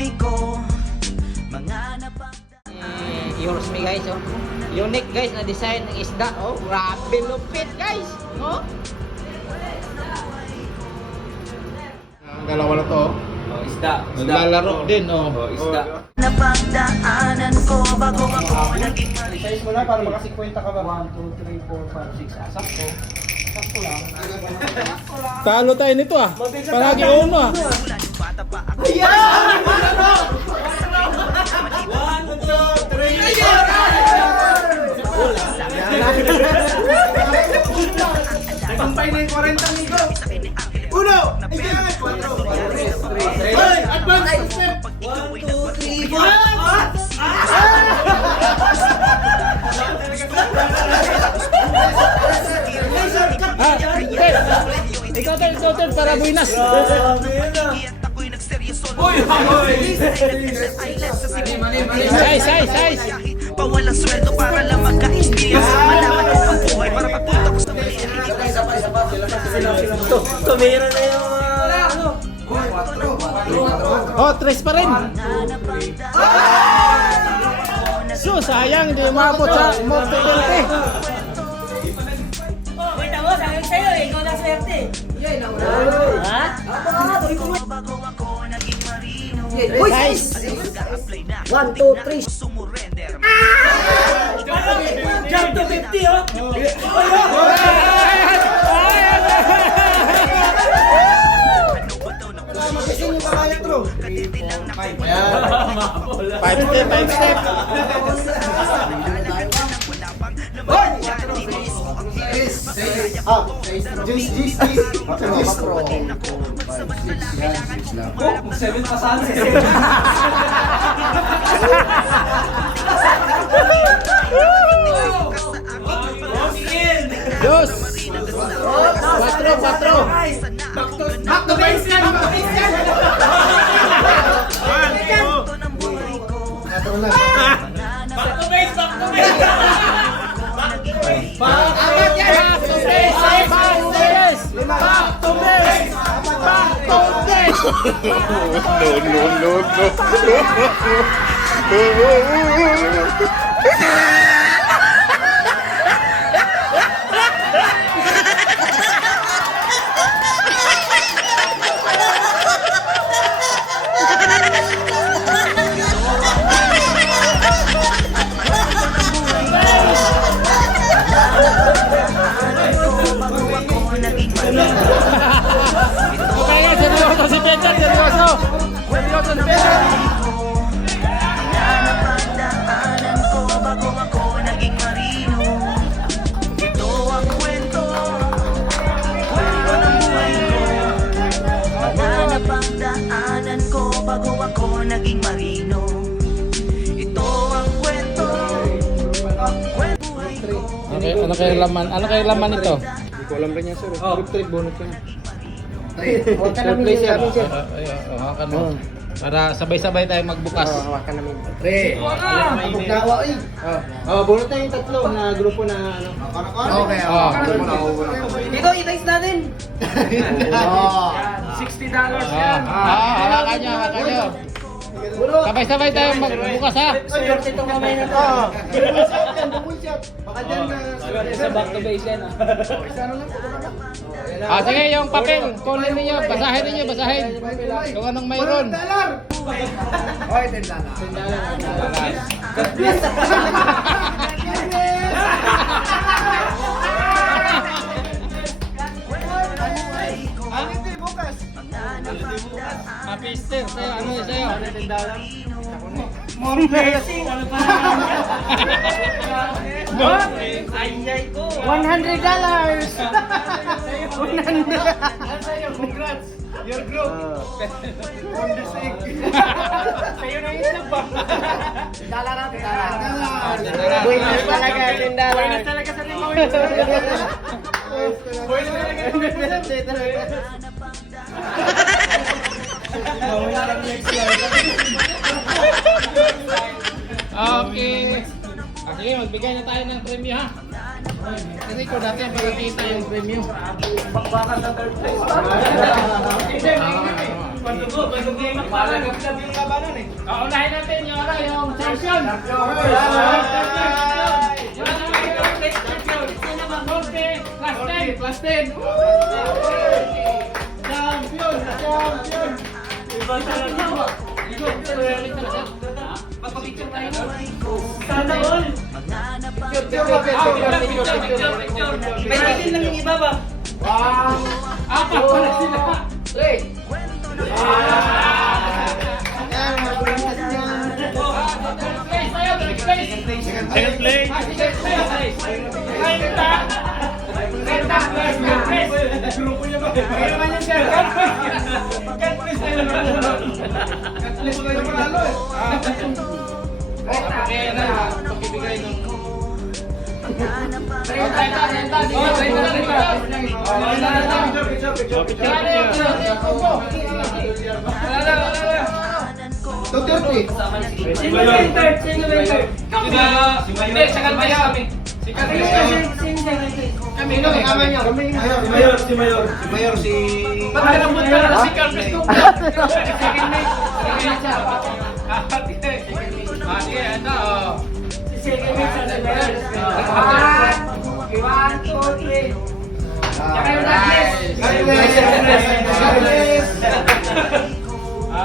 buhay ko. Mga Yours me guys, oh. Unique guys na design ng isda, oh. Grabe lupit guys, oh. Ang dalawa na to, Oh, isda. naglalaro din, oh. Isda. napagdaanan ko bago ako naging Size mo na para makasikwenta ka ba? 1, 2, 3, 4, 5, 6. Sakto. Sakto lang. Talo tayo nito ah. Palagi uno ah. mula yung bata pa ako. Tagumpay na yung 40 amigo. Uno! Ikaw nga, 4. Hoy! Advance step! 1, 2, 3, 4. Ah, ikaw, Ted, para buinas. Ako'y nagseryoso. Size. Pawalang sweldo para lang magka-experience. Malaman ko ang buhay para papunta ko sa Tumira na yung Oh, tres pa rin. So, sayang, hindi umabot sa Monte Delpe. Wait ako, sabi sa'yo eh, ikaw na swerte. Ha? bago ako naging marino. Size. 1, 2, 3. Sumurrender. Jump to 50 oh! Five step. Juice. 7 pa sana. Dos. Cuatro. Back to base yan! Back to base yan! Back to base! Okay, seryoso si Peter, seryoso si Peter. Napagdaanan ko bago ako naging marino. Ito ang kwento ng buhay ko. Mga napagdaanan ko bago ako naging marino. Ito ang kwento buhay ko. Okay, ano kayo laman ito? Hindi ko alam rin yan, sir. Trip, bonus yan. Surprise yan. Hawakan mo. Para sabay-sabay tayo magbukas. Hawakan namin. Pre! Abog na ako eh! Bunot na yung tatlo na grupo na ano. Okay, Dito, i-taste natin! $60 Hawakan nyo. Sabay-sabay tayo magbukas ha. Swerte itong kamay na to. Double shot! Baka dyan na... Sa back to base yan ah. Sige, yung papel, kunin ninyo, basahin. Kung anong mayroon. Oy, $10. Papister, sa'yo, ano yun sa'yo? More blessing! Ano pa Ayay ko! $100! 100! Congrats! Your group! On the sick! Sa'yo na yun ba? $10 natin! Buenas talaga, $10. Buenas talaga sa lima! Buenas talaga! Okay. Sige, magbigay na tayo ng premyo ha. Kasi ikaw dati ang pagkakita yung premium. Bakbakan sa third place. Kaunahin natin yung champion. Class 10. Champion! Champion! Magpapicture tayo mo. Sana all. May titin lang yung iba ba? Apat pala sila. Second place. Grupo niya ba? Kaya naman yung sir. Second place tayo. Second place tayo panalo eh. Kaya na, pag-ibigay ng... Si Mayor, si...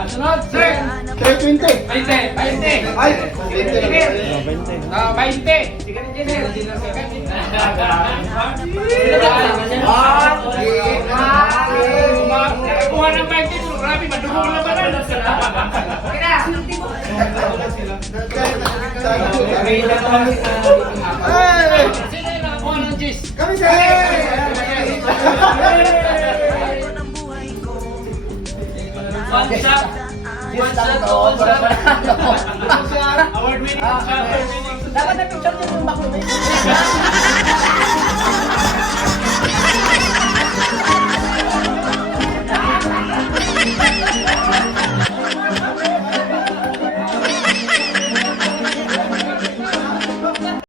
Sunod, sir. 320. 20. Ay, 20. Sige rin, kuha ng 20, pero grabe, madugo na ba na? Sino yung nakakuha ng gis? Kami sir! One shot. One shot. All shot. Award winning champion. Dapat na picture niyo yung back